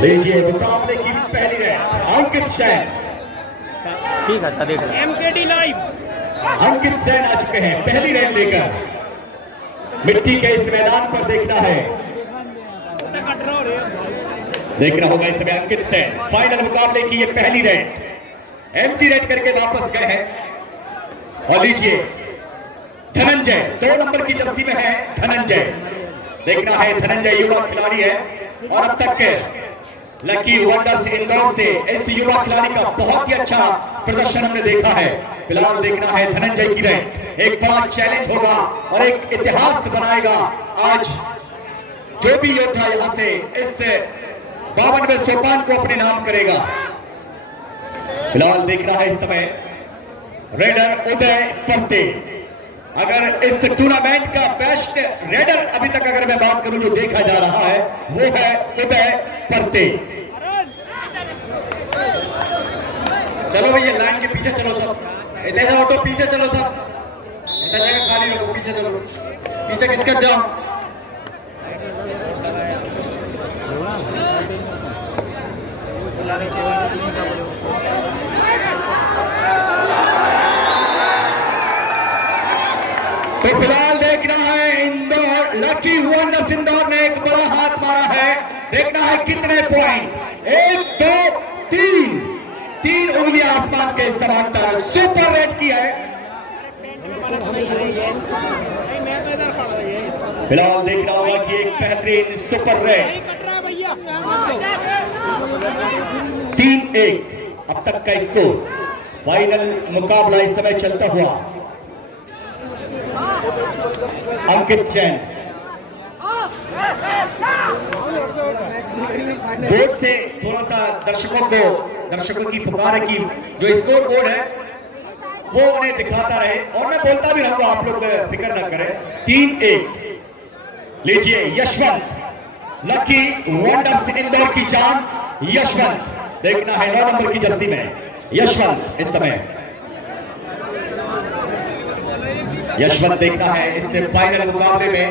लीजिए मुकाबले की पहली रेड अंकित सैन। ठीक है देख रहे एमकेडी लाइव। अंकित सैन आ चुके हैं पहली रेड लेकर। मिट्टी के इस मैदान पर देखना है, देखना होगा इस समय अंकित सैन फाइनल मुकाबले की ये पहली रेड एम्प्टी रेड करके वापस गए हैं। और लीजिए धनंजय 2 नंबर की जर्सी में है धनंजय। देखना है धनंजय युवा खिलाड़ी है और अब तक लकी वंडर्स इंदौर से इस युवा खिलाड़ी का बहुत ही अच्छा प्रदर्शन हमने देखा है। फिलहाल देखना है धनंजय की रेड, एक बड़ा चैलेंज होगा और एक इतिहास बनाएगा आज जो भी योद्धा यहां से इस 52वें सोपान को अपने नाम करेगा। फिलहाल देखना है इस समय रेडर उदय परते। अगर इस टूर्नामेंट का बेस्ट रेडर अभी तक अगर मैं बात करूं जो देखा जा रहा है वो है उदय परते। चलो भैया लाइन के पीछे चलो सब, इधर जाओ तो पीछे चलो सब, इधर जगह खाली रखो, पीछे चलो, पीछे किसका जाओ। तो फिलहाल देखना है इंदौर लकी वंडर्स इंदौर ने एक बड़ा हाथ मारा है। देखना है कितने पॉइंट, 1 2 3 3 उंगलियां आसमान के समांतर सुपर रेड की है। फिलहाल देखना होगा कि एक बेहतरीन सुपर रेड 3-1 अब तक का स्कोर। फाइनल मुकाबला इस समय चलता हुआ अंकित जैन बोर्ड से थोड़ा सा दर्शकों की पुकार है कि जो स्कोर बोर्ड है वो उन्हें दिखाता रहे और मैं बोलता भी रहूंगा, आप लोग फिक्र ना करें। 3-1 लीजिए यशवंत लकी वंडर्स इंदौर की जान यशवंत। देखना है 9 नंबर की जर्सी में यशवंत इस समय। यशवंत देखना है इससे फाइनल मुकाबले में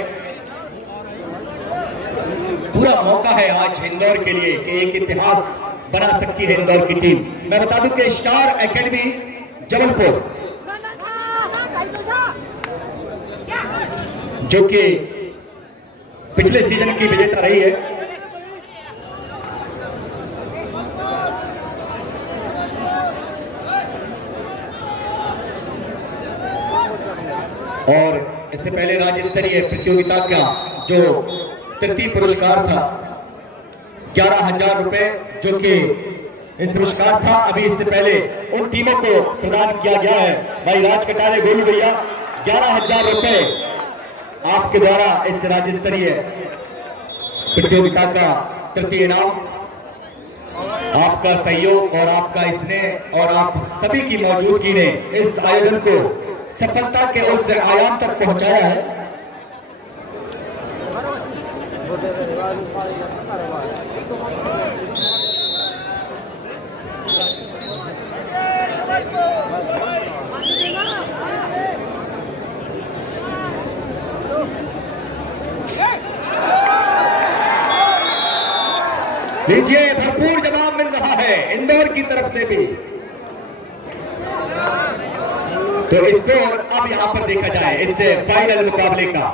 पूरा मौका है आज इंदौर के लिए कि एक इतिहास बना सकती है इंदौर की टीम। मैं बता दूं कि स्टार एकेडमी जबलपुर जो कि पिछले सीजन की विजेता रही है, और इससे पहले राज्य स्तरीय प्रतियोगिता का जो तृतीय पुरस्कार था 11,000 रुपए जो कि इस पुरस्कार था, अभी इससे पहले उन टीमों को प्रदान किया गया है। भाई राज कटारे गोलू भैया 11,000 रुपए आपके द्वारा इस राज्य स्तरीय प्रतियोगिता का तृतीय इनाम। आपका सहयोग और आपका स्नेह और आप सभी की मौजूदगी ने इस आयोजन को सफलता के उस आयाम तक पहुंचाया है। लीजिए भरपूर जवाब मिल रहा है इंदौर की तरफ से भी। तो स्कोर अब यहां पर देखा जाए इस फाइनल मुकाबले का।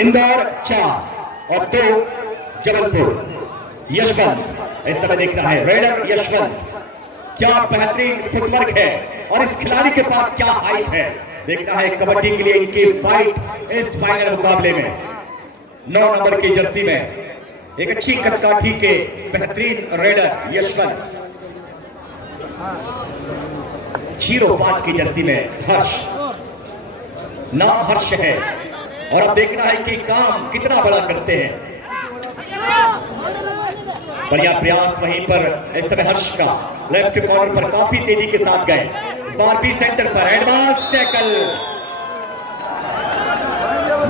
इंदौर 4 और 2 जबलपुर। यशवंत इस समय देखना है रेडर यशवंत, क्या बेहतरीन फुटवर्क है और इस खिलाड़ी के पास क्या हाइट है। देखना है कबड्डी के लिए इनकी फाइट इस फाइनल मुकाबले में। 9 नंबर की जर्सी में एक अच्छी कदकाठी के बेहतरीन रेडर यशवंत। 05 की जर्सी में हर्ष, नाम हर्ष है और अब देखना है कि काम कितना बड़ा करते हैं। बढ़िया प्रयास वहीं पर इस समय हर्ष का लेफ्ट कॉर्नर पर काफी तेजी के साथ गए। इस बार भी सेंटर पर एडवांस टैकल,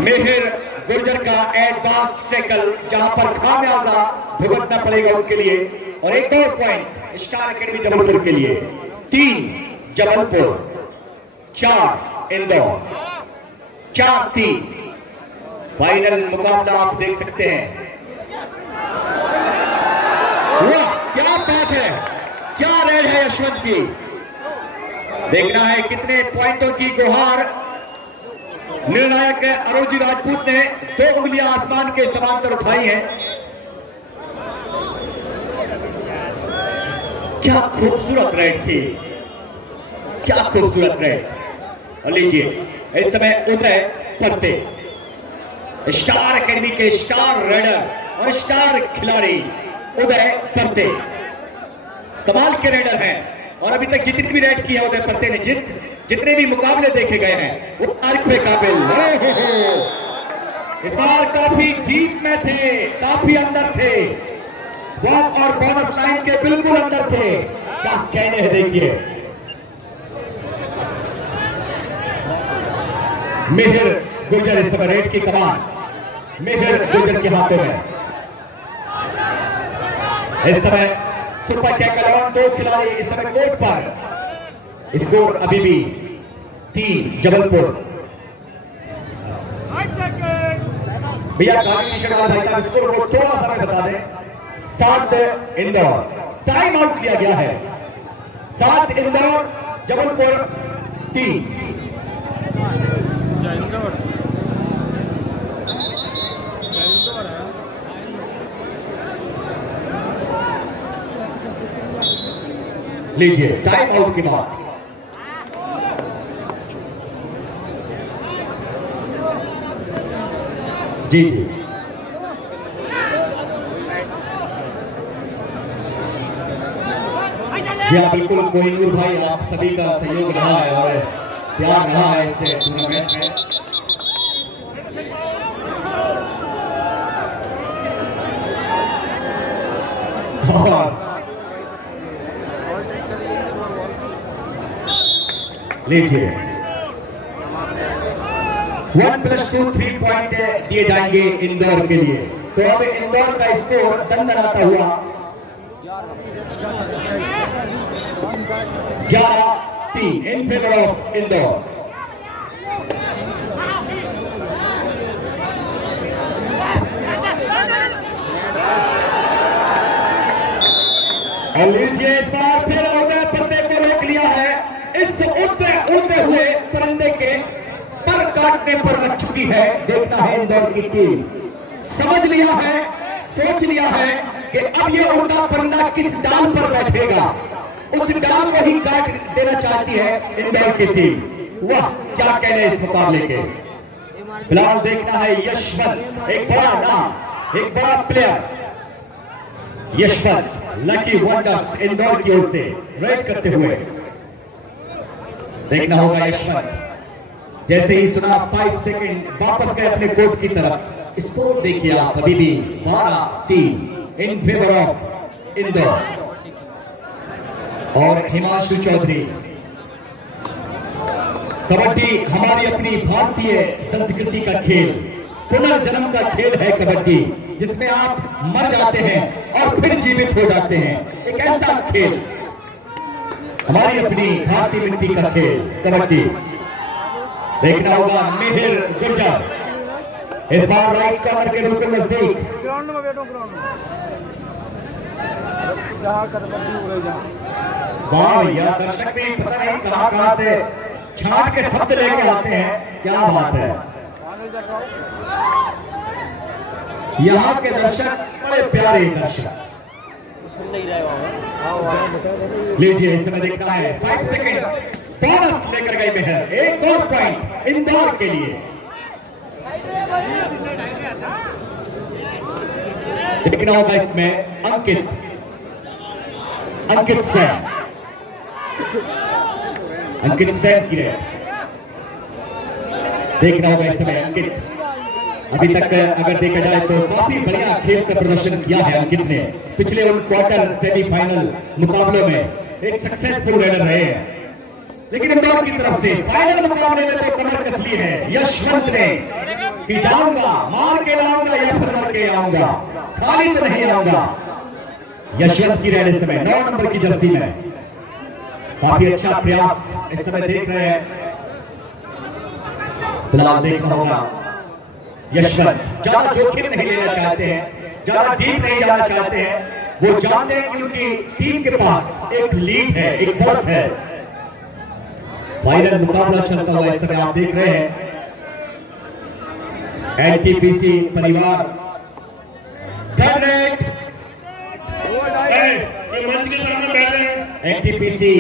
मेहर गुर्जर का एडवांस टैकल जहां पर खामियाजा भुगतना पड़ेगा उनके लिए। और एक और पॉइंट स्टार एकेडमी जबलपुर के लिए। 3 जबलपुर 4 इंदौर। 4-3 फाइनल मुकाबला आप देख सकते हैं। वाह क्या बात है, क्या रेड है यशवंत की। देखना है कितने पॉइंटों की गुहार। निर्णायक अरोजी राजपूत ने 2 उंगलियां आसमान के समांतर उठाई हैं। क्या खूबसूरत रेड थी, क्या खूबसूरत रेड। और लीजिए इस समय उदय परते, स्टार एकेडमी के स्टार रेडर और स्टार खिलाड़ी उदय परते कमाल के रेडर हैं। और अभी तक जितनी भी रेड की है उदय परते ने, जितने भी मुकाबले देखे गए हैं वो तारीफ पे काबिल। इस बार काफी डीप में थे, काफी अंदर थे, वॉक और बोनस लाइन के बिल्कुल अंदर थे। क्या कहने हैं देखिए। मेहर गुर्जर इस समय रेड की कमान मेहर गुर्जर के हाथों में। इस समय सुपर टैकल ऑन 2 खिलाड़ी इस समय कोर्ट पर। स्कोर अभी भी 3 जबलपुर। भैया काली टी शर्ट वाले भाई साहब स्कोर को थोड़ा सा बता दें। 7 इंदौर, टाइम आउट लिया गया है। 7 इंदौर, जबलपुर 3। लीजिए टाइम आउट के बाद जी जी जी हाँ बिल्कुल कोहिनूर भाई, आप सभी का सहयोग रहा है और प्यार रहा है इस टूर्नामेंट में। और लीजिए 1+2 3 पॉइंट दिए जाएंगे इंदौर के लिए। तो अब इंदौर का स्कोर दंदनाता हुआ 11-3 इन फेवर ऑफ इंदौर। और लीजिए इस बार फिर उदय परते को रोक लिया है। इस उड़ते हुए परिंदे के पर काटने पर लग चुकी है। देखना है इंदौर की टीम, समझ लिया है, सोच लिया है कि अब ये उड़ता परिंदा किस डाल पर बैठेगा, उस डाल को ही काट देना चाहती है इंदौर की टीम। वाह क्या कहने इस मुकाबले के। फिलहाल देखना है यशवंत, एक बड़ा नाम, एक बड़ा player Yashwant lucky wonders Indore की ओर से रेड करते हुए। देखना होगा यशवंत, जैसे ही सुना 5 सेकंड वापस गए अपने कोर्ट की तरफ। स्कोर देखिए आप, अभी भी 12-3 इन फेवर ऑफ इंदौर। और हिमांशु चौधरी, कबड्डी हमारी अपनी भारतीय संस्कृति का खेल, पुनर्जन्म का खेल है कबड्डी, जिसमें आप मर जाते हैं और फिर जीवित हो जाते हैं। एक ऐसा खेल, हमारी अपनी भारतीय मिट्टी का खेल कबड्डी। देखना होगा मेहर गुर्जर, इस बार राइट कॉर्नर के बिल्कुल नजदीक। ग्राउंड में बैठो, ग्राउंड में वाह भैया, दर्शक भी पता नहीं कहां से छाट के शब्द लेके आते हैं। क्या बात है, यहाँ के दर्शक बड़े प्यारे दर्शक। लीजिए इस समय देखना है 5 सेकंड बोनस लेकर गई मेहर। एक और पॉइंट इंदौर के लिए। देखना होगा इसमें अंकित सेन की रेड। देखना होगा इस समय अंकित, अभी तक अगर देखा जाए तो काफी बढ़िया खेल का प्रदर्शन किया है अंकित ने। पिछले उन क्वार्टर सेमीफाइनल मुकाबलों में एक सक्सेसफुल रेडर रहे हैं। लेकिन इंदौर की तरफ से फाइनल मुकाबले में तो कमर कस ली है यशवंत ने कि जाऊंगा, मार के लाऊंगा या फिर मर के आऊंगा, खाली तो नहीं आऊंगा। यशवंत की रेड इस समय 9 नंबर की जर्सी में। काफी अच्छा प्रयास इस समय देख रहे हैं। फिलहाल देखना होगा यशवंत ज्यादा जोखिम नहीं लेना चाहते हैं, ज्यादा डीप नहीं जाना चाहते हैं। वो जानते हैं कि उनकी टीम के पास एक लीड है, एक बहुत है। फाइनल मुकाबला चलता हुआ इस समय आप देख रहे हैं एनटीपीसी परिवार NTPC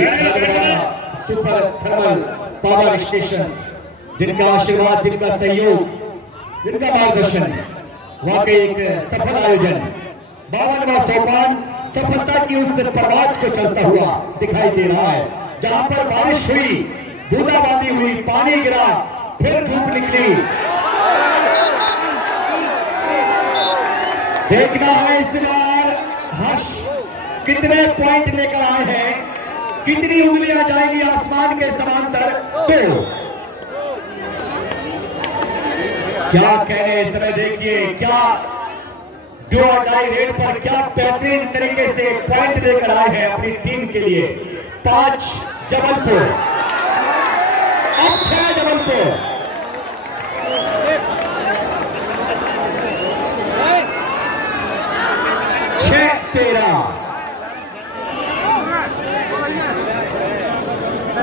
super thermal power station, जिनका आशीर्वाद, जिनका सहयोग, जिनका मार्गदर्शन, वाकई एक सफल आयोजन। 52वां सोपान सफलता की उस प्रवाद को चलता हुआ दिखाई दे रहा है, जहां पर बारिश हुई, बूंदाबांदी हुई, पानी गिरा, फिर धूप निकली। देखना है इस बार हर्ष कितने पॉइंट लेकर आए हैं, कितनी उंगलियां जाएंगी आसमान के समांतर। तो क्या कहने इस समय, देखिए क्या डू और डाई रेट पर क्या बेहतरीन तरीके से पॉइंट लेकर आए हैं अपनी टीम के लिए। 5 जबलपुर, अब 6 जबलपुर।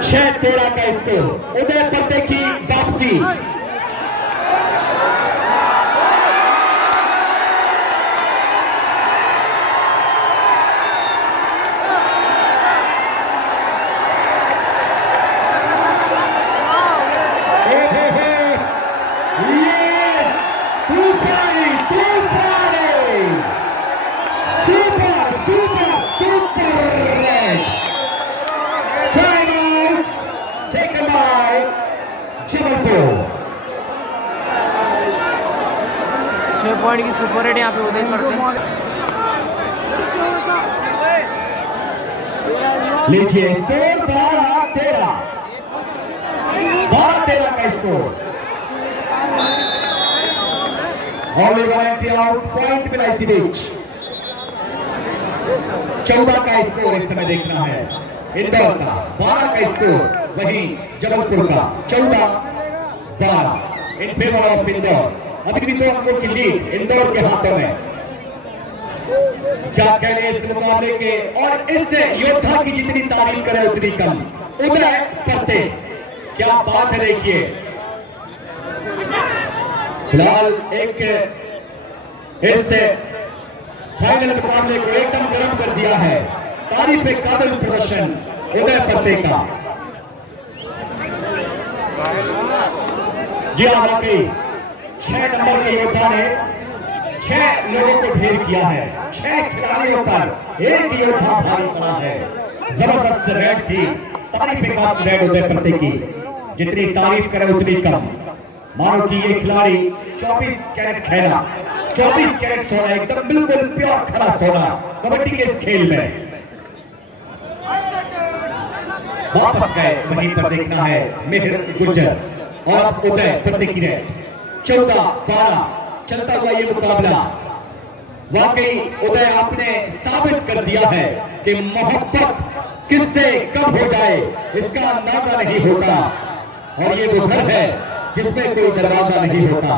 6-13 का स्कोर। उदय पत्ते की वापसी। पॉइंट की सुपर रेट यहाँ पे उदय करते हैं। लीजिए स्कोर 12-13 का स्कोर। आउट पॉइंट मिला इसी बीच। 14 का स्कोर इस समय देखना है इंदौर का, 12 का स्कोर वहीं जबलपुर का, 14-12 इन फेवर ऑफ इंदौर। अभी भी 2 अंकों की लीड इंदौर के हाथों में। क्या कहने इस मुकाबले के, और इस योद्धा की जितनी तारीफ करें उतनी कम। उदय पत्ते, क्या बात है। देखिए फिलहाल एक इस फाइनल मुकाबले को एकदम गर्म कर दिया है। तारीफ काबिल प्रदर्शन उदय पत्ते का। जी हाँ, वाकई 6 नंबर के योद्धा ने 6 लोगों को ढेर किया है। 6 खिलाड़ियों पर एक योद्धा भारी पड़ा है। जबरदस्त रेड थी, तारीफ काबिल रेड उदय पत्ते की। जितनी तारीफ करें उतनी कम। मानो कि ये खिलाड़ी 24 कैरेट खेला, 24 कैरेट सोना, एकदम बिल्कुल प्योर खरा सोना कबड्डी के इस खेल में। वापस गए, वहीं पर देखना है मेहर गुर्जर और उदय पत्ते की रेड। 14-12 चलता हुआ ये मुकाबला। वाकई उदय आपने साबित कर दिया है कि मोहब्बत किससे कब हो जाए इसका अंदाजा नहीं होता, और ये वो घर है जिसमें कोई दरवाजा नहीं होता।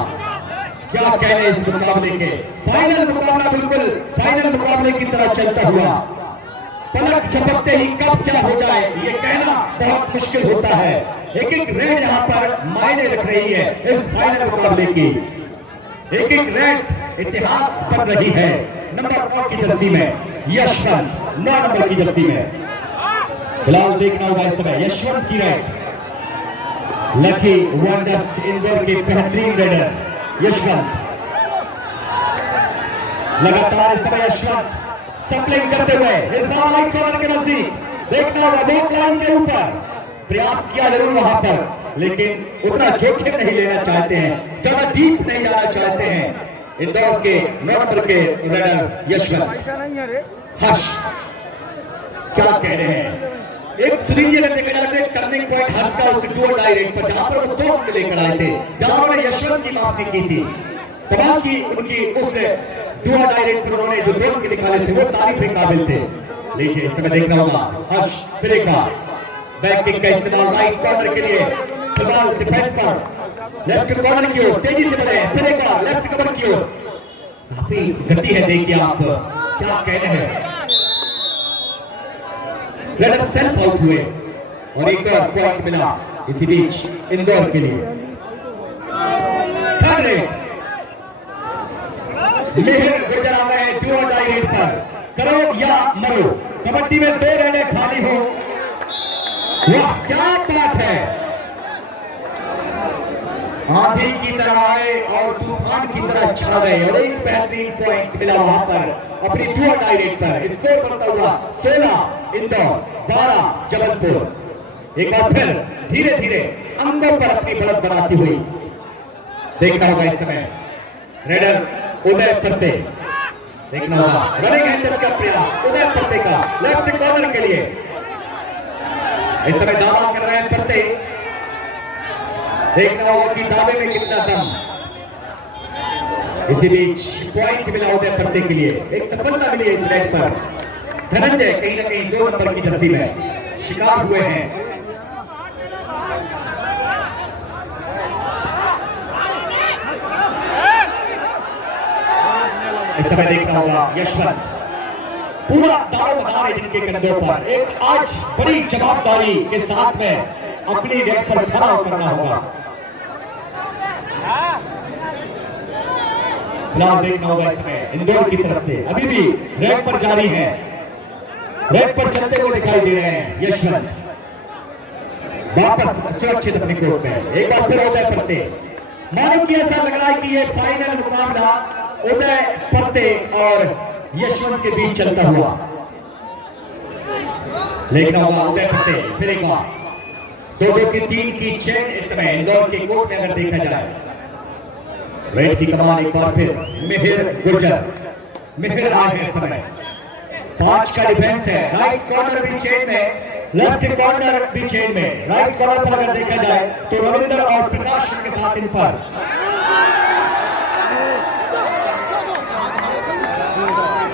क्या कहने इस मुकाबले के। फाइनल मुकाबला बिल्कुल फाइनल मुकाबले की तरह चलता हुआ, पलक झपकते ही कब क्या हो जाए ये कहना बहुत मुश्किल होता है। एक एक रेड यहाँ पर मायने रख रही है इस फाइनल मुकाबले की। एक एक रेड इतिहास बन रही है। नंबर 9 की जर्सी में यशवंत, 9 नंबर की जर्सी में। फिलहाल देखना होगा इस समय यशवंत की रेड। लकी वंडर्स इंदौर के बेहतरीन रेडर यशवंत। लगातार इस समय यशवंत सप्लिंग करते हुए इस बार लाइन कॉर्नर के नजदीक। देखना होगा वोट लाइन के ऊपर प्रयास किया जरूर वहां पर, लेकिन उतना जोखिम नहीं लेना चाहते हैं, ज्यादा डीप नहीं जाना चाहते हैं। इंदौर के 9 नंबर के रेडर यशवंत। हर्ष, क्या कह रहे हैं। एक सुनील देखा जाता है टर्निंग पॉइंट हर्ष का उस डू और डाई रेट पर, जहां पर वो 2 अंक लेकर आए थे, जहां उन्होंने यशवंत की वापसी की थी। कमाल की उनकी उस डू और डाई रेट पर उन्होंने जो 2 अंक निकाले थे वो तारीफ के काबिल थे। लीजिए इस समय देखना होगा हर्ष फिर एक बार बैक किक का इस्तेमाल राइट कॉर्नर के लिए। फिलहाल डिफेंस पर लेफ्ट कॉर्नर की ओर तेजी से बढ़े, फिर एक बार लेफ्ट कवर की ओर, काफी गति है, देखिए आप क्या कहते हैं। रनर सेल्फ आउट हुए और एक और पॉइंट मिला इसी बीच इंदौर के लिए। थर्ड रेट मेहर गुजर आ गए डू और डाई रेट पर, करो या मरो, कबड्डी में 2 रन खाली हो। वाह क्या बात है, आंधी की तरह आए और तूफान की तरह छा गए और एक बेहतरीन पॉइंट मिला वहां पर अपनी डू और डाई रेट पर। स्कोर बनता हुआ 16 इंदौर, 12 जबलपुर। एक बार फिर धीरे धीरे अंगों पर अपनी बढ़त बनाती हुई देखना होगा इस समय रेडर उदय परते, देखना होगा रनिंग हैंड टच का प्रयास उदय परते का लेफ्ट कॉर्नर के लिए। इस समय दावा कर रहे हैं परते, देखना होगा कि दावे में कितना दम। इसी बीच पॉइंट मिला उदय परते के लिए, एक सफलता मिली इस रेड पर। धनंजय कहीं ना कहीं 2 नंबर की जर्सी में शिकार हुए हैं। इस समय देखना होगा यशवंत, पूरा दारोमदार है जिनके कंधों पर, एक आज बड़ी जवाबदारी के साथ में अपनी रेड पर खड़ा उतरना होगा। फिलहाल देखना होगा इस समय इंदौर की तरफ से अभी भी रेड पर जारी है, रेड पर चलते हुए दिखाई दे रहे हैं यशवंत, वापस सुरक्षित अपनी कोर्ट में। एक बार फिर उदय परते, मानो कि ऐसा लग रहा है कि ये फाइनल मुकाबला उदय परते और यशवंत के बीच चलता हुआ। देखना होगा उदय परते, फिर एक बार 2-2 की 3 की चेन इस समय इंदौर के कोर्ट में अगर देखा जाए। रेड की कमान एक बार फिर मेहर गुर्जर, मेहर आए हैं इस समय, 5 का डिफेंस है। राइट कॉर्नर भी चेन में, लेफ्ट कॉर्नर भी चेन में। राइट कॉर्नर पर अगर देखा जाए तो रविंद्र और प्रकाश के साथ इन पर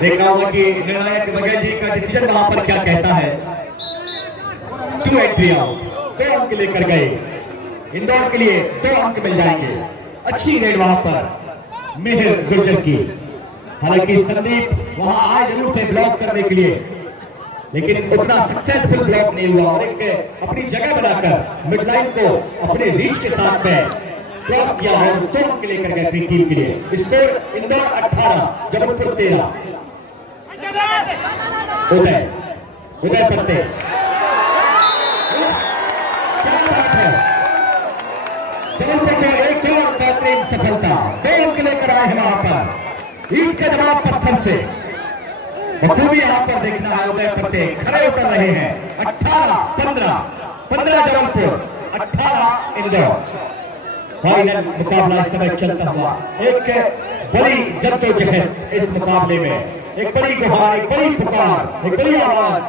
देखना होगा कि निर्णायक बघेल जी का डिसीजन वहां पर क्या कहता है। 2 एंट्री आउट, 2 अंक लेकर गए इंदौर के लिए, 2 अंक मिल जाएंगे। अच्छी रेड वहां पर मेहर गुर्जर की, हालांकि संदीप वहां आए जरूर थे ब्लॉक करने के लिए, लेकिन उतना सक्सेसफुल ब्लॉक नहीं हुआ और एक अपनी जगह बनाकर मिडलाइन को अपने रीच के साथ में क्रॉस किया और 2 अंक लेकर गए अपनी टीम के लिए। स्कोर इंदौर 18 जबलपुर 13। उदय परते, क्या बात है, जबलपुर को एक और बेहतरीन सफलता, 2 अंक लेकर आए हैं वहां पर ईंट का जवाब पत्थर से। बखूबी यहां पर देखना है उदय परते खड़े उतर रहे हैं। 18-15 जबलपुर, 18 इंदौर। फाइनल मुकाबला इस समय चलता हुआ, एक बड़ी जद्दोजहद इस मुकाबले में, एक बड़ी गुहार, एक बड़ी पुकार, एक बड़ी आवाज।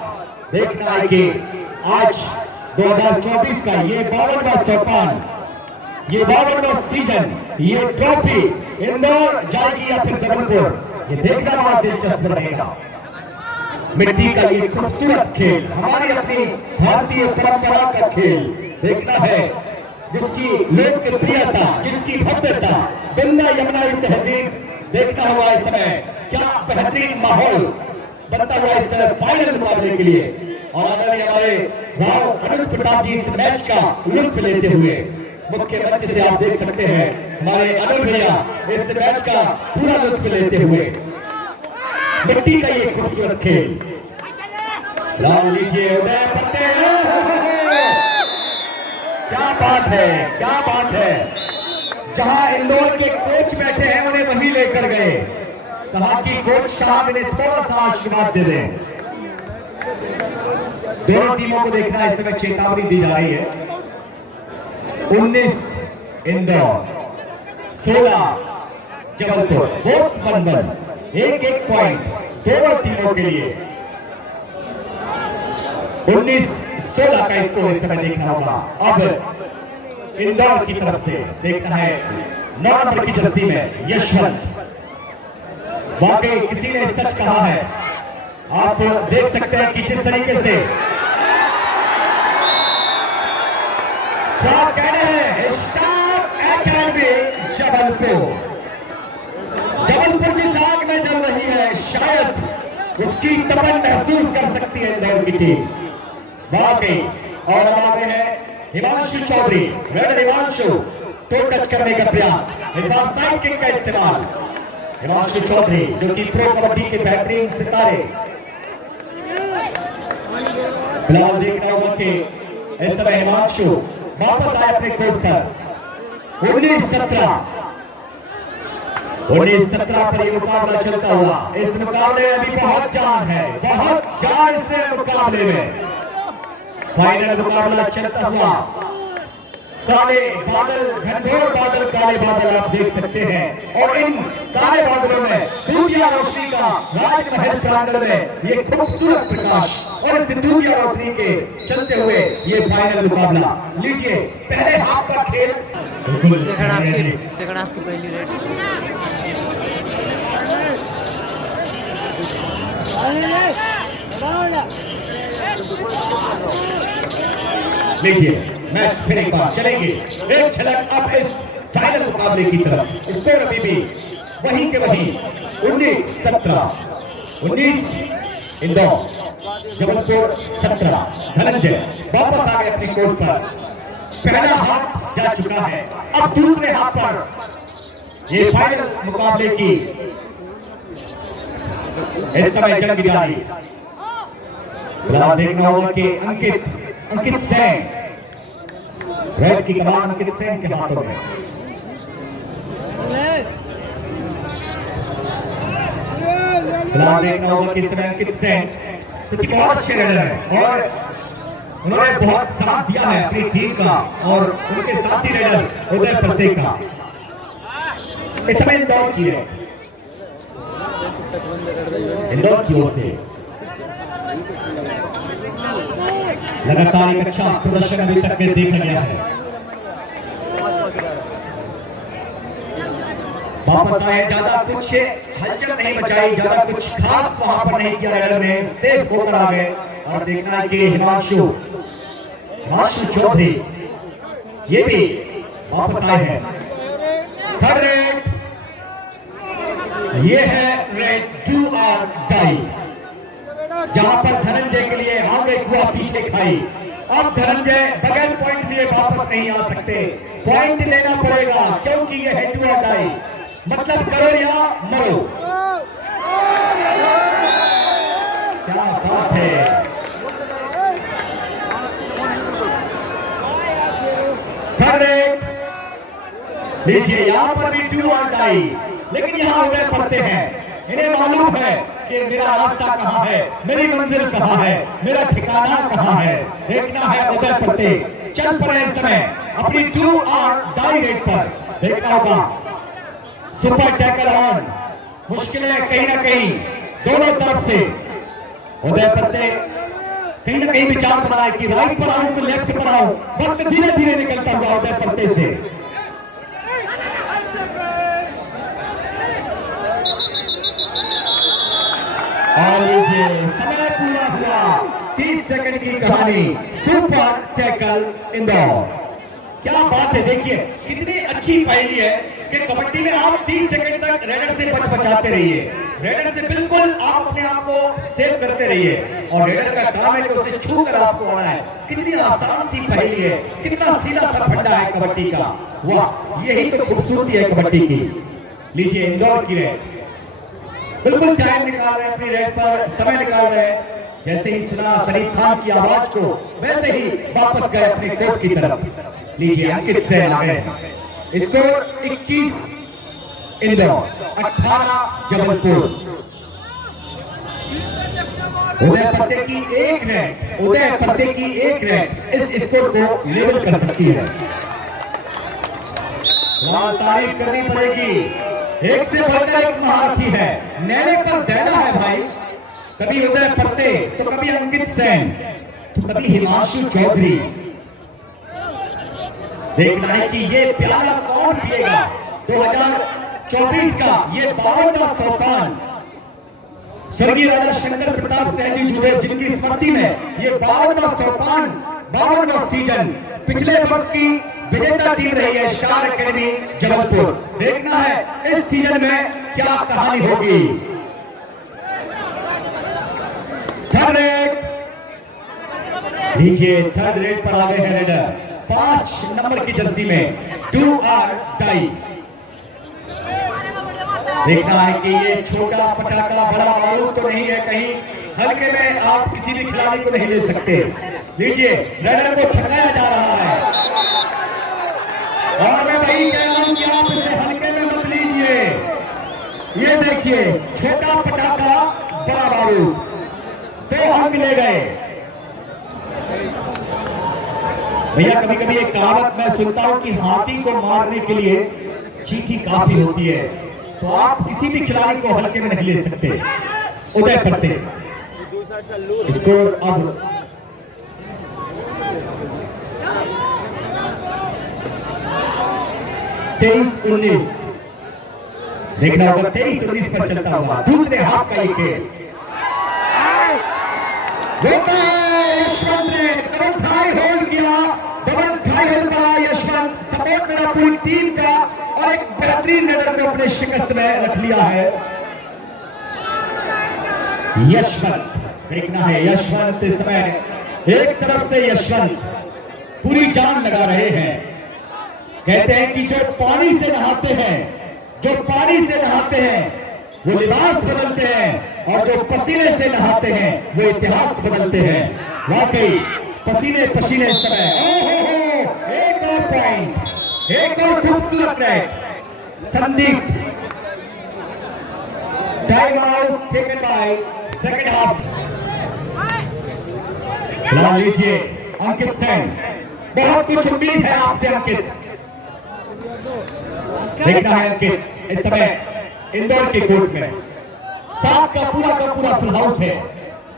देखना है कि आज 2024 का ये 52वां सोपान, ये 52वां सीजन, ये ट्रॉफी इंदौर जाएगी या फिर जबलपुर, ये देखना बड़ा दिलचस्प रहेगा। मिट्टी का ये खूबसूरत खेल, हमारी अपनी भारतीय परंपरा का खेल देखना है, जिसकी लोकप्रियता, जिसकी भव्यता, गंगा यमुना तहजीब देखना होगा इस समय। क्या बेहतरीन माहौल बनता हुआ इस फाइनल मुकाबले के लिए। और आदरणीय हमारे राव अनिल प्रताप जी इस मैच का लुत्फ लेते हुए मुख्य मंच से आप देख सकते हैं हमारे अनिल भैया इस मैच का पूरा लुत्फ लेते हुए। मिट्टी का ये खूबसूरत खेल, लीजिए उदय परते, क्या बात है, क्या बात है। जहां इंदौर के कोच बैठे हैं उन्हें वही लेकर गए, कहा कि कोच साहब इन्हें थोड़ा सा आशीर्वाद दे दें। दोनों टीमों को देखना इस समय चेतावनी दी जा रही है। 19 इंदौर, 16 जबलपुर, बोथ 1-1, 1-1 पॉइंट दोनों टीमों के लिए। 19-16 का स्कोर इस समय देखना होगा। अब इंदौर की तरफ से देखना है 9 नंबर की जर्सी में यशवंत। वाकई किसी ने सच कहा है, आप देख सकते हैं कि जिस तरीके से क्या कहने हैं, स्टार जबलपुर। जबलपुर जिस आग में जल रही है, शायद उसकी तपन महसूस कर सकती है इंदौर की टीम। वाकई। और अब आगे है हिमांशु चौधरी। रेडर हिमांशु तो टच करने का प्रयास, इस बार साइड किक का इस्तेमाल। हिमांशु चौधरी जो कि प्रो कबड्डी के बेहतरीन सितारे। फिलहाल देखना होगा कि इस समय हिमांशु वापस आए अपने कोर्ट पर। 19-17 पर यह मुकाबला चलता हुआ। इस मुकाबले में अभी बहुत जान है, बहुत जान इस मुकाबले में। फाइनल मुकाबला चलता हुआ। काले बादल, घनघोर बादल, काले बादल आप देख सकते हैं। और इन काले बादलों में दूधिया रोशनी का राजमहल प्रांगण में ये खूबसूरत प्रकाश और इस दूधिया रोशनी के चलते हुए ये फाइनल मुकाबला। लीजिए पहले हाफ का खेल। सेकंड हाफ की पहली रेड। लीजिए मैच फिर एक बार चलेंगे। एक झलक अब इस फाइनल मुकाबले की तरफ। स्कोर अभी भी वहीं के वहीं 19-17। 19 इंदौर, जबलपुर 17। धनंजय वापस आ गए अपनी कोर्ट पर। पहला हाफ जा चुका है, अब दूसरे हाफ पर ये फाइनल मुकाबले की इस समय जंग जारी। देखना होगा कि अंकित सेन, रेड की कमान अंकित सेन के हाथों में। फिलहाल देखना होगा कि इस समय अंकित सेन क्योंकि बहुत अच्छे रेडर हैं और उन्होंने बहुत साथ दिया है अपनी टीम का और उनके साथी रेडर उदय प्रत्येक का। इस समय इंदौर की है, इंदौर की ओर से लगातार एक अच्छा प्रदर्शन अभी तक में देखा गया है। वापस आए, ज्यादा कुछ हलचल नहीं मचाई, ज्यादा कुछ खास वहां पर नहीं किया रेडर ने, सेफ होकर आ गए। और देखना है कि हिमांशु चौधरी ये भी वापस आए हैं। थर्ड रेड, ये है रेड डू और डाई, जहां पर धनंजय के लिए आगे हुआ पीछे खाई। अब धनंजय बगैर पॉइंट लिए वापस नहीं आ सकते, पॉइंट लेना पड़ेगा क्योंकि ये है डू और डाई, मतलब करो या मरो। क्या बात है। थर्ड रेड, लीजिए यहां पर भी डू और डाई, लेकिन यहां उदय पड़ते हैं। इन्हें मालूम है कि मेरा रास्ता कहां है, मेरी मंजिल कहां है, मेरा ठिकाना कहां है। देखना है उदय पड़ते चल पड़े इस समय अपनी डू और डाई रेड पर। देखना होगा सुपर टैकल ऑन, मुश्किलें कहीं ना कहीं दोनों तरफ से। उदय पड़ते कहीं ना कहीं विचार बनाए कि राइट पर आऊं तो लेफ्ट पर आऊं, वक्त धीरे धीरे निकलता हुआ उदय पड़ते से। और लीजिए समय पूरा हुआ, 30 सेकंड की कहानी। Super tackle Indore. क्या बात है, देखिए कितनी अच्छी पहली है कि कबड्डी में आप 30 सेकंड तक रेडर से बचाते रहिए, रेडर से बिल्कुल आप अपने आप को सेव करते रहिए और रेडर का काम है कि उसे छू कर आपको आना है। कितनी आसान सी पहली है, कितना सीधा सा फंडा है कबड्डी का। वाह, यही तो खूबसूरती है कबड्डी की। लीजिए इंदौर की रेड बिल्कुल टाइम निकाल रहे हैं, अपनी रेड पर समय निकाल रहे हैं। जैसे ही सुना शरीफ खान की आवाज को वैसे ही वापस गए अपने कोर्ट की तरफ। लीजिए अंकित सेन आ गए। स्कोर 21 इंदौर, 18 जबलपुर। उदय पत्ते की एक रेड, उदय पत्ते की एक रेड इस स्कोर को लेवल कर सकती है। तारीफ करनी पड़ेगी, एक से बढ़कर एक महारथी है, नैले पर दैला है भाई। कभी उदय पत्ते तो कभी अंकित सेन तो कभी हिमांशु चौधरी। देखना है कि ये प्याला कौन पिएगा 2024 का, ये 52वां सोपान। स्वर्गीय राजा शंकर प्रताप सैनी जुड़े जिनकी स्मृति में ये 52वां सोपान, 52वां सीजन पिछले वर्ष की विजेता टीम रही है स्टार एकेडमी जबलपुर। देखना है इस सीजन में क्या कहानी होगी। थर्ड रेड लीजिए, थर्ड रेड पर आ गए हैं रेडर 5 नंबर की जर्सी में, डू और डाई। देखना है कि ये छोटा पटाखा बड़ा बारूद तो नहीं है, कहीं हल्के में आप किसी भी खिलाड़ी को नहीं ले सकते। लीजिए, रेडर को थकाया जा रहा है और मैं वही कह रहा हूं कि आप इसे हल्के में मत लीजिए। ये देखिए, छोटा पटाखा बड़ा बारूद, 2 अंक ले गए। भैया कभी कभी एक कहावत मैं सुनता हूं कि हाथी को मारने के लिए चींटी काफी होती है, तो आप किसी भी खिलाड़ी को हल्के में नहीं ले सकते। उदय पत्ते स्कोर अब 23-19। देखना होगा 23-19 पर चलता हुआ दूसरे हाफ का ये खेल यशवंत ने डबल थाई होल्ड किया, डबल थाई होल्ड करा यशवंत। सपोर्ट मेरा पूरी टीम का और एक बेहतरीन रेडर को अपने शिकस्त में रख लिया है यशवंत। देखना है यशवंत इस समय एक तरफ से यशवंत पूरी जान लगा रहे हैं। कहते हैं कि जो पानी से नहाते हैं, जो पानी से नहाते हैं वो लिबास बदलते हैं, और जो पसीने से नहाते हैं वो इतिहास बदलते हैं। वाकई पसीने पसीने इस समय। एक और पॉइंट, एक और खूबसूरत raid. Sandeep time out taken by second half. ला लीजिए अंकित सेन, बहुत कुछ उम्मीद है आपसे अंकित। देखना है अंकित इस समय इंदौर के कोर्ट में 7 का पूरा फुल हाउस है।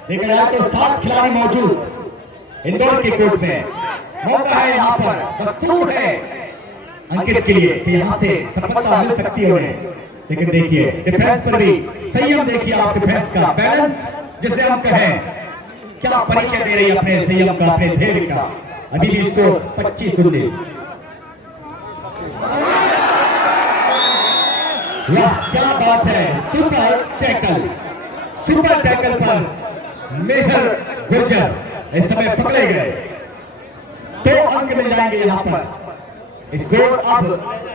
देखा जाए तो 7 खिलाड़ी मौजूद इंदौर के कोर्ट में। मौका है यहाँ पर, दस्तूर है अंकित के लिए कि यहाँ से सफलता मिल सकती है उन्हें। लेकिन देखिए डिफेंस पर भी संयम, देखिए आप डिफेंस का बैलेंस जिसे हम कहें, क्या परिचय दे रही है अपने संयम का, अपने धैर्य का। अभी भी इसको 25-19। वाह क्या बात है, सुपर टैकल पर मेहर गुर्जर इस समय पकड़े गए। 2 अंक मिल जाएंगे यहां पर। स्कोर अब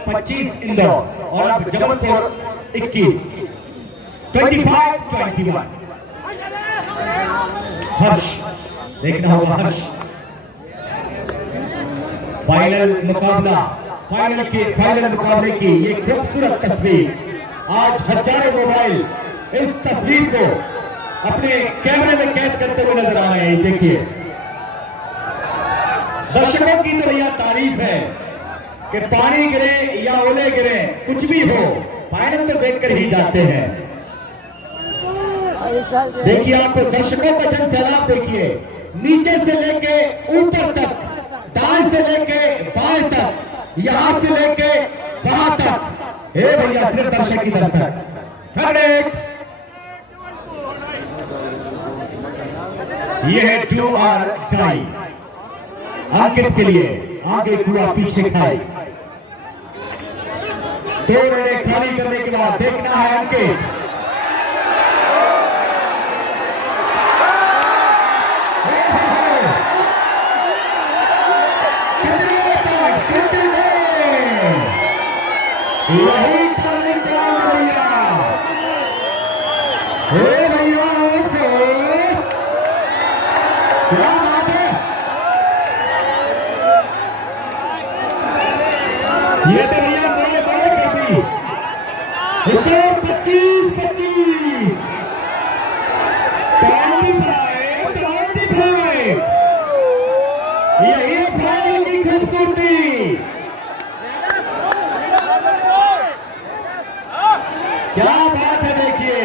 25 इंदौर और अब जबलपुर 21, 25-21। हर्ष, देखना होगा हर्ष। फाइनल मुकाबले की ये खूबसूरत तस्वीर। आज हजारों मोबाइल इस तस्वीर को अपने कैमरे में कैद करते हुए नजर आ रहे हैं। देखिए दर्शकों की तो यह तारीफ है कि पानी गिरे या ओले गिरे, कुछ भी हो फाइनल तो देखकर ही जाते हैं। देखिए आप दर्शकों का जन सैलाब देखिए, नीचे से लेके ऊपर तक, दाएं से लेके बाएं तक, यहां से लेके वहां तक। हे भैया सिर्फ दर्शक की दर्शक। थर्ड एक ये है डू और डाई अंकित के लिए। आगे कुआ पीछे खाई, 2 रेडे खाली करने के बाद देखना है अंकित। यही टर्निंग पॉइंट भैया, हे भैया क्या बात है। ये तो भैया बड़े कर दी। इसके 25-25, 25। यही है फाइनल की खूबसूरती। क्या बात है, देखिए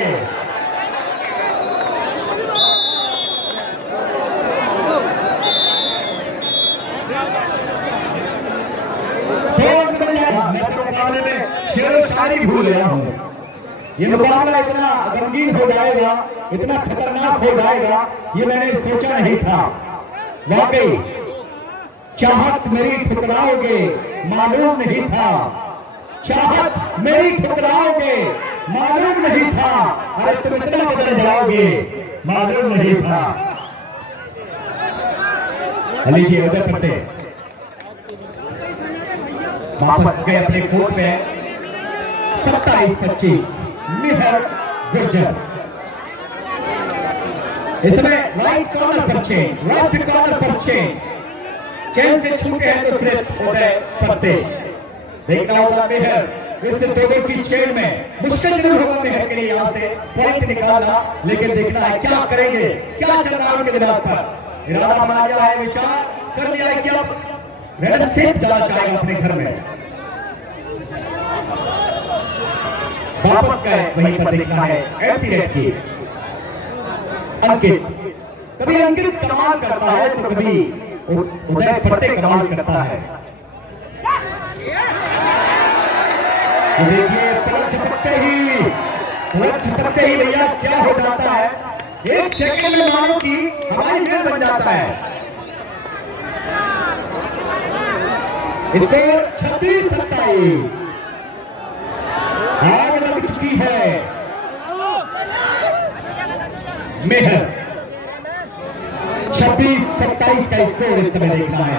मैं तो मुकाबले में शेर शायरी भूल गया हूं। ये मुकाबला इतना रंगीन हो जाएगा, इतना खतरनाक हो जाएगा, ये मैंने सोचा नहीं था। वाकई चाहत मेरी ठुकराओगे मालूम नहीं था, चाहत मेरी ठुकराओगे मालूम नहीं था, अरे तुम इतना बदल जाओगे मालूम नहीं था। लीजिए उधर करते वापस गए अपने कोर्ट में। 27-25 मिहर गुर्जर इस समय राइट कॉर्नर पर चेन, लेफ्ट कॉर्नर पर चेन, चेन से छूटे हैं तो सिर्फ उदय पत्ते। देखना होगा मेहर इस दोनों की चेन में, मुश्किल जरूर होगा मेहर के लिए यहां से पॉइंट निकालना, लेकिन देखना है क्या करेंगे, क्या चल रहा है उनके दिमाग पर। इरादा बना लिया है, विचार कर लिया है कि अब रेड सेफ जाना चाहेगा अपने घर में। वापस गए वहीं पर देखना है एंटी रेड की अंकित। कभी अंकित कमाल करता है तो कभी उदय फत्ते कमाल करता है। तो देखिए पलक झपकते ही भैया क्या हो जाता है, एक सेकंड में मानो कि हमारी गेम बन जाता है। स्कोर 26-27 आग लग चुकी है। मेहर 26-27 का स्कोर इस समय देखना है।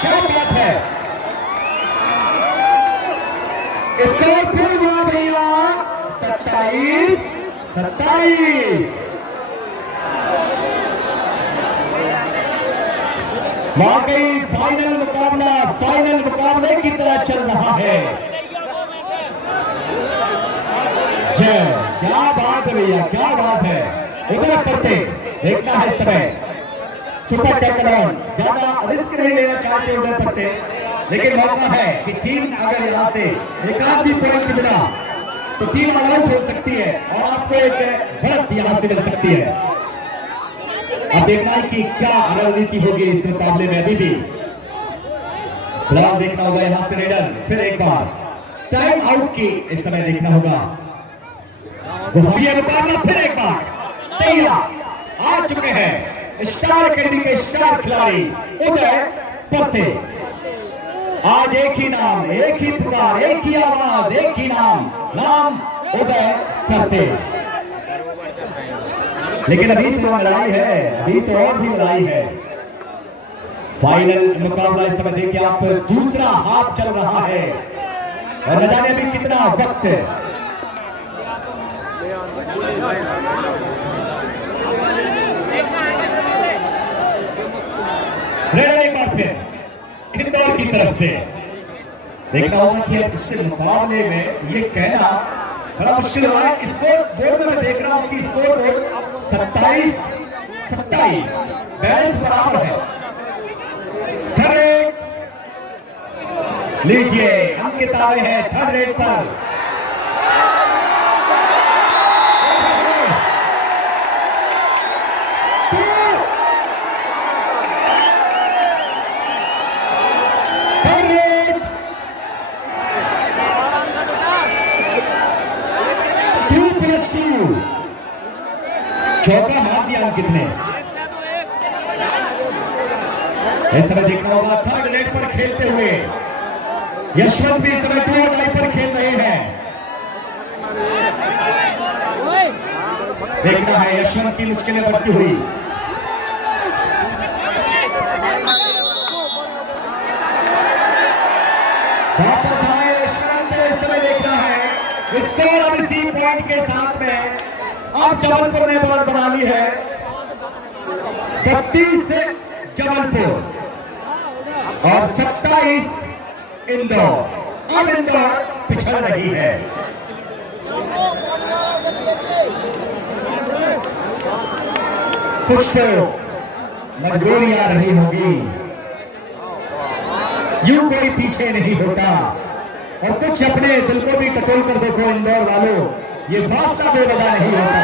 क्या बात है, स्कोर फिर हुआ भैया 27-27। वाकई फाइनल मुकाबले की तरह चल रहा है। जय, क्या बात है भैया, क्या बात है। उधर करते देखना है इस समय सुपर टैकल ऑन, ज्यादा रिस्क नहीं लेना चाहते उधर करते, लेकिन मौका है कि टीम अगर यहां से एक आध भी पॉइंट मिला तो टीम आउट हो सकती है और आपको एक बढ़त यहां से मिल सकती है। अब देखना है कि क्या रणनीति होगी इस मुकाबले में। अभी भी फिलहाल देखना होगा यहां से रेडर फिर एक बार टाइम आउट की इस समय देखना होगा। ये मुकाबला फिर एक बार तैयार आ चुके हैं स्टार अकेडमी के स्टार खिलाड़ी उदय पत्ते। आज एक ही नाम, एक ही पुकार, एक ही आवाज, एक ही नाम उदय पत्ते। लेकिन अभी तो लड़ाई है, अभी तो और भी लड़ाई है। फाइनल मुकाबला इस समय देखिए आप, दूसरा हाफ चल रहा है और न जाने अभी कितना वक्त। रेडर एक बार फिर इंदौर की तरफ से देखना होगा कि अब इस मुकाबले में ये कहना बड़ा मुश्किल हो रहा है। स्कोर बोर्ड में मैं देख रहा हूं कि स्कोर बोर्ड 27-27 बैलेंस बराबर है। थर्ड रेट लीजिए, अंकित आए हैं थर्ड रेट पर। चौका मार दिया अंकित ने। इस समय देखना होगा थर्ड नेट पर खेलते हुए यशवंत भी इस समय 2 लाइन पर खेल रहे हैं। देखना है यशवंत की मुश्किलें बढ़ती हुई। वापस आए यशवंत, इस समय देखना है स्कोर अब इसी पॉइंट के साथ में अब जबलपुर ने बॉल बना ली है 32 से जबलपुर और 27 इंदौर। अब इंदौर पिछड़ रही है। कुछ तो मजबूरी आ रही होगी, यूं कोई पीछे नहीं होता। और कुछ अपने दिल को भी टटोल कर देखो इंदौर वालों, ये फासला बेवजह नहीं होता।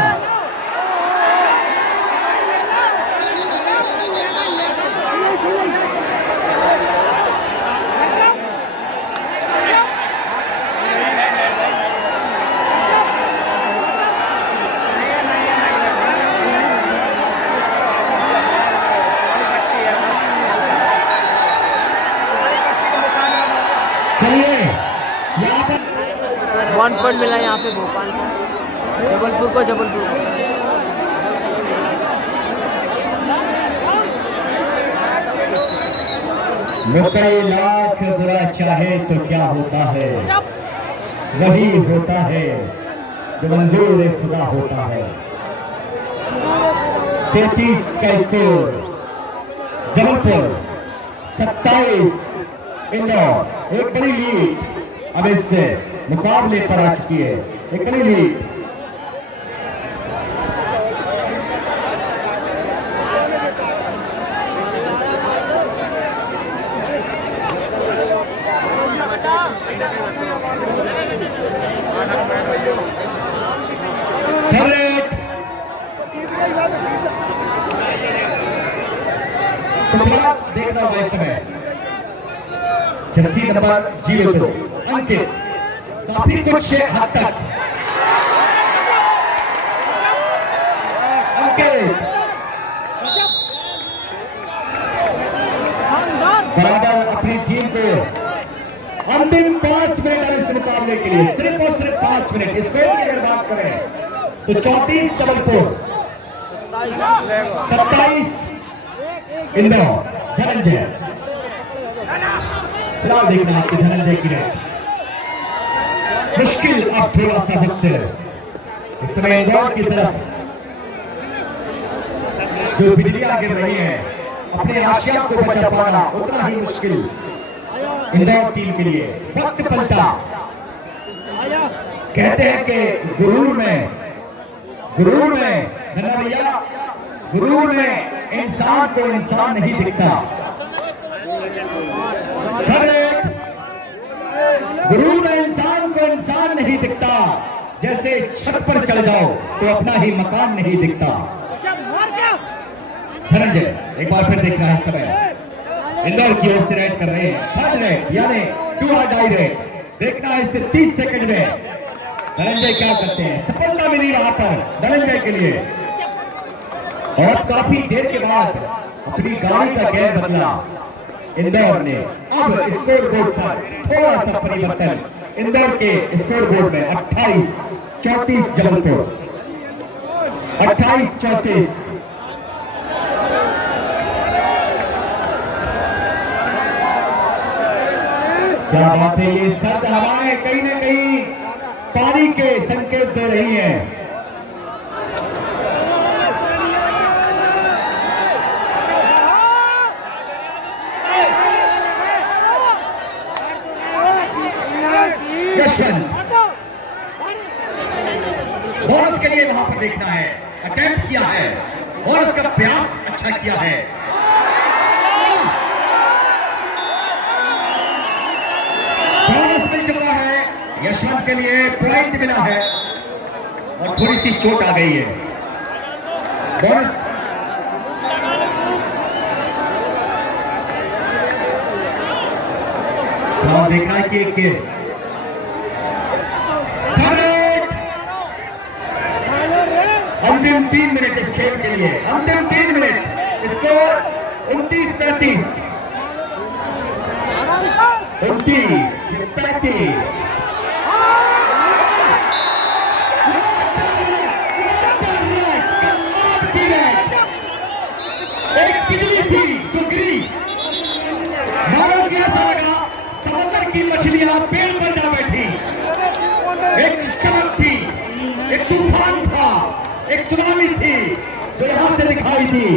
चलिए यहाँ पर 1 पॉइंट मिला यहाँ पे भोपाल को, जबलपुर को, जबलपुर को। मुकई लाख बुरा चाहे तो क्या होता है, वही होता है जो मंजूर खुदा होता है। 33 का स्कोर, जबलपुर 27 इंदौर। एक बड़ी लीड अब इस मुकाबले पर आ चुकी है, एक बड़ी लीड। देखना होगा इस समय जर्सी नंबर 02 अंकित, काफी कुछ हद तक अंकित बराबर अपनी टीम को अंतिम 5 मिनट इस मुकाबले के लिए, सिर्फ और सिर्फ 5 मिनट। स्कोर की अगर बात करें तो 34 जबलपुर, 27 इंदौर। धनंजय फिलहाल देखना आपके धनंजय की रेड, मुश्किल अब थोड़ा सा वक्त इस समय इंदौर की तरफ जो बिजलियां गिर रही है, अपने आशिया को बचा पाना उतना ही मुश्किल इंदौर टीम के लिए। वक्त पलटा, कहते हैं कि गुरूर में धन्ना भैया, गुरूर में इंसान को इंसान नहीं दिखता। गुरूर में इंसान को इंसान नहीं दिखता, जैसे छत पर चढ़ जाओ तो अपना ही मकान नहीं दिखता। धनंजय एक बार फिर देखना है इस समय इंदौर की ओर से राइड कर रहे हैं, थर्ड राइड यानी 2 और डाई राइड। देखना है इससे 30 सेकंड में धनंजय क्या करते हैं। सफलता मिली वहां पर धनंजय के लिए, और काफी देर के बाद अपनी गाड़ी का गेयर बदला इंदौर ने। अब स्कोर बोर्ड पर थोड़ा सा परिवर्तन, इंदौर के स्कोर बोर्ड में 28-34 जबलपुर, 28-34। क्या बात है, ये सर्द हवाएं कहीं ना कहीं पानी के संकेत दे रही हैं। बोनस के लिए वहां पर देखना है, अटेम्प्ट किया है और उसका प्रयास अच्छा किया है। बोनस मिल चुका है यशवंत के लिए, पॉइंट मिला है और थोड़ी सी चोट आ गई है। बोनस देखना है कि एक अंतिम 3 मिनट इस खेल के लिए, अंतिम 3 मिनट। स्कोर 29-35, 29-35। एक बिजली थी जो गिरी, मानो कि ऐसा लगा समुद्र की मछलियां पेड़ पर जा बैठी। एक चमक थी, एक तूफान था, एक सुनामी थी जो यहां से दिखाई दी।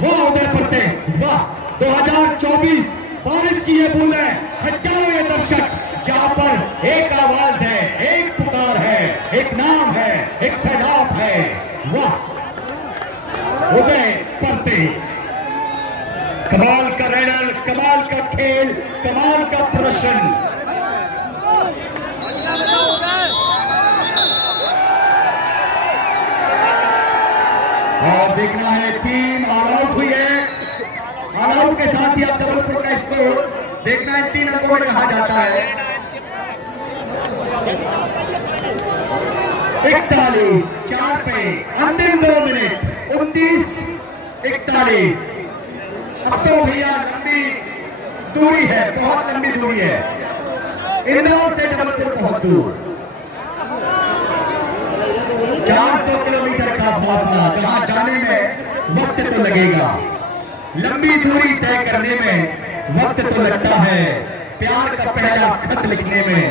वाह उदय प्रत्यय, वाह 2024 बारिश की ये बूंदें, हजारों ये दर्शक, जहां पर एक आवाज है, एक पुकार है, एक नाम है, एक सैलाब है। वाह उदय प्रत्यय, कमाल का रैडर, कमाल का खेल, कमाल का प्रदर्शन। और देखना है टीम ऑल आउट हुई है, ऑल आउट के साथ ही अब जबलपुर का स्कोर देखना है 3 अंकों में कहा जाता है। 41-4 पे अंतिम 2 मिनट, 29-41। अब तो भैया लंबी दूरी है, बहुत लंबी दूरी है। इंदौर से जबलपुर बहुत दूर 400 किलोमीटर का फासला, जहां जाने में वक्त तो लगेगा, लंबी दूरी तय करने में वक्त तो लगता है, प्यार का पहला खत लिखने में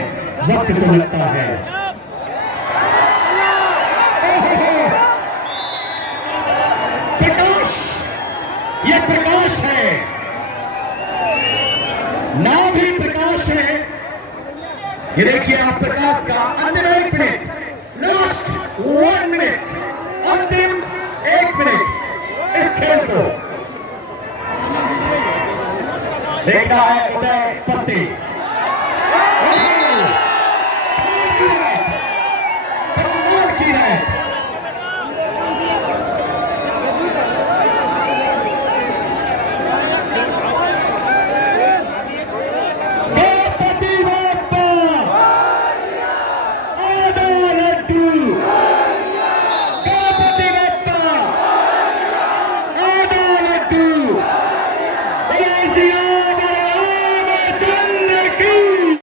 वक्त तो लगता है। प्रकाश, ये प्रकाश है, नाम ही प्रकाश है। ये देखिए आप प्रकाश का अंतिम 1 मिनट, लास्ट 1 मिनट, अंतिम 1 मिनट इस खेल को देखना है उदय पत्ती।